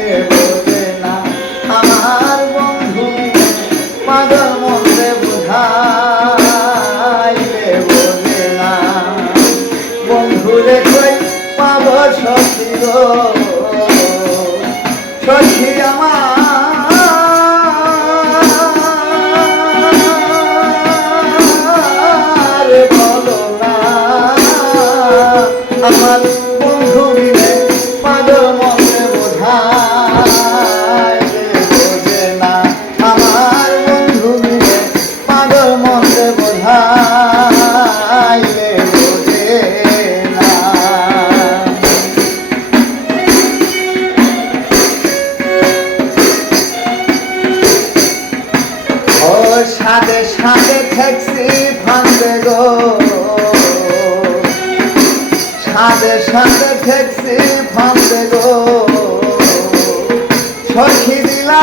é সাথে থাকছি ফান্দে গো। সাথে সাথে থাকছি ফান্দে গো। সখী দিলা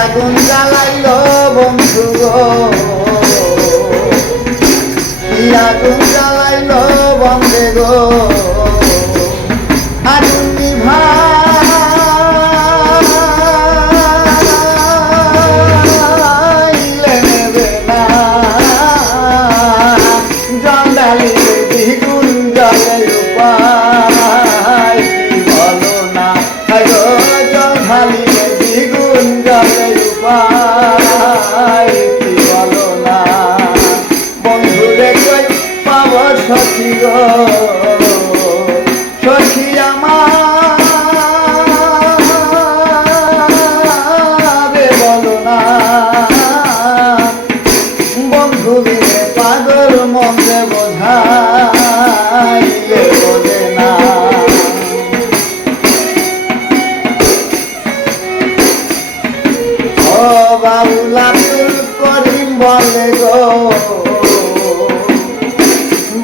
আগুন জ্বালাইল বন্ধু গো। আগুন জ্বালাইল বন্ধে গো। গুণ গায়ের উপায় বলো না হয়ো জহালি দ্বিগুণ গায়ের উপায় বলো না বন্ধুরে কই পাব বলে গো।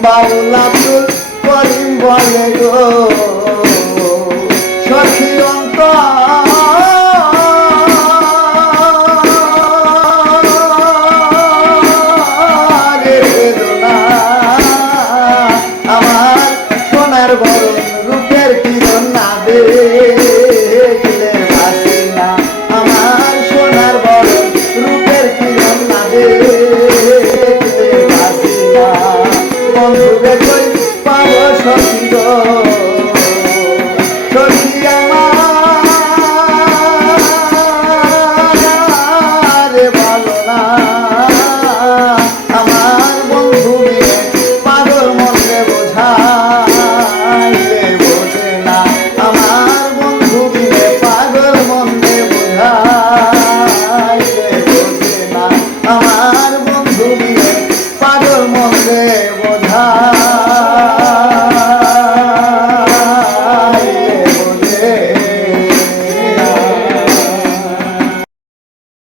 বাবুল আব্দুল করিম বলে গো। বন্ধু পারো সঙ্গ।